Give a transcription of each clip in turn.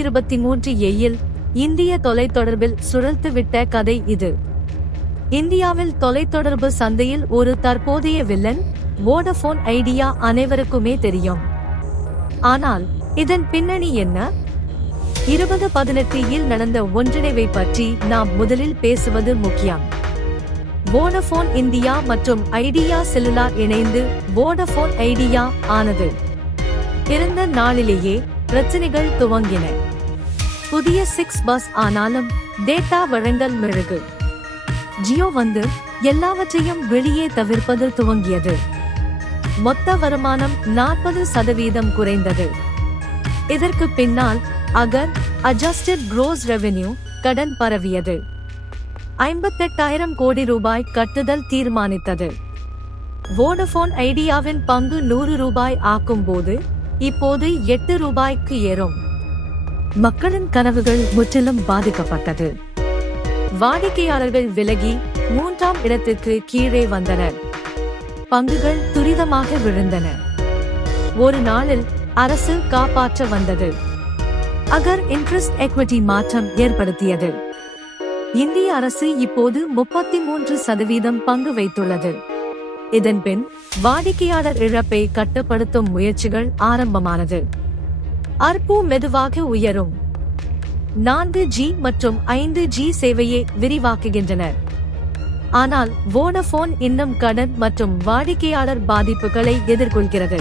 2023 ஏயில் இந்திய தொலைத்தொடர்பில் சுழல்த்துவிட்ட கதை இது. இந்தியாவில் தொலைத்தொடர்பு சந்தையில் ஒரு தற்போதைய வில்லன் வோடஃபோன் ஐடியா அனைவருக்குமே தெரியும். ஆனால் இதன் பின்னணி என்ன? 2018 நடந்த ஒன்றிணைவை பற்றி நாம் முதலில் பேசுவது முக்கியம். வோடஃபோன் இந்தியா மற்றும் ஐடியா செல்லுலார் இணைந்து வோடஃபோன் ஐடியா ஆனது. பிறந்த நாளிலேயே பிரச்சனைகள் துவங்கின. புதிய 6 பஸ் ஆனாலும் டேட்டா வழங்கல் மெழுகு. ஜியோ வந்து எல்லாவற்றையும் வெளியே தவிர்ப்பது துவங்கியது. மொத்த வருமானம் 40% குறைந்தது. இதற்கு பின்னால் அகர் அட்ஜஸ்டட் gross ரெவென்யூ கடன் பரவியது. 58,000 கோடி ரூபாய் கட்டுதல் தீர்மானித்தது. வோடஃபோன் ஐடியாவின் பங்கு 100 ரூபாய் ஆக்கும்போது இப்போது 8 ரூபாய்க்கு ஏறும். மக்களின் கனவுகள் முற்றிலும் பாதிக்கப்பட்டது. வாடிக்கையாளர்கள் விலகி 3ஆம் இடத்துக்கு கீழே வந்தனர். பங்குகள் துரிதமாக விழுந்தன. ஒரு நாளில் அரசு காப்பாற்ற வந்தது. அகர் இன்ட்ரெஸ்ட் எக்விட்டி மாற்றம் ஏற்படுத்தியது. இந்திய அரசு இப்போது 33% பங்கு வைத்துள்ளது. இதன்பின் வாடிக்கையாளர் இழப்பை கட்டுப்படுத்தும் முயற்சிகள் ஆரம்பமானது. ARPU மெதுவாக உயரும். 4G மற்றும் 5G சேவையை விரிவாக்குகின்றனர். ஆனால் வோடஃபோன் இன்னும் கடன் மற்றும் வாடிக்கையாளர் பாதிப்புகளை எதிர்கொள்கிறது.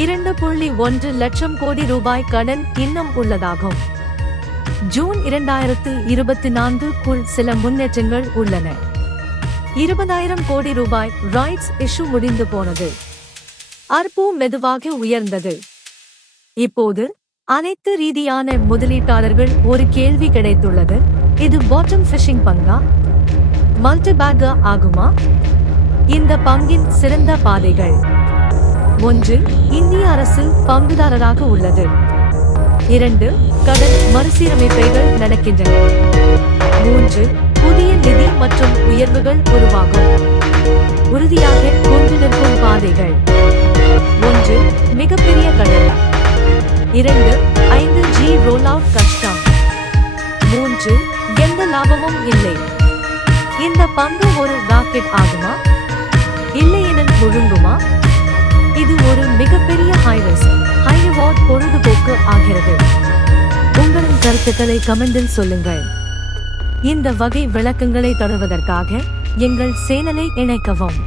2.1 லட்சம் கோடி ரூபாய் கடன் இன்னும் உள்ளதாகும். ஜூன் 2024க்குள் சில முன்னேற்றங்கள் உள்ளன. 20,000 கோடி ரூபாய் ரைட்ஸ் இஷ்யூ முடிந்து போனது. ARPU மெதுவாக உயர்ந்தது. இப்போது அனைத்து ரீதியான முதலீட்டாளர்கள் ஒரு கேள்வி கிடைத்துள்ளது. இது பாட்டம் ஃபிஷிங் பங்கா, மல்டிபேக்கா ஆகுமா? இந்த பங்கின் சிறந்த பாதைகள்: 1. இந்திய அரசு பங்குதாரராக உள்ளது. 2. கடன் மறுசீரமைப்புகள் நடக்கின்றன. 3. புதிய நிதி மற்றும் உயர்வுகள் உருவாகும். உறுதியாக கொண்டு நிற்கும் பாதைகள்: 1. மிகப்பெரிய கடன். 2. 5G ரோல் அவுட் கஷ்டம். 3. எந்த லாபமும் இல்லை. இந்த பங்கு ஒரு ராக்கெட் ஆகுமா, இல்லையெனில் முழுங்குமா? இது ஒரு மிகப்பெரிய ஹை ரிஸ்க் ஹை ரிவார்ட் பொழுதுபோக்கு ஆகிறது. உங்களின் கருத்துக்களை கமெண்டில் சொல்லுங்கள். இந்த வகை விளக்கங்களை தொடர்வதற்காக எங்கள் சேனலை இணைக்கவும்.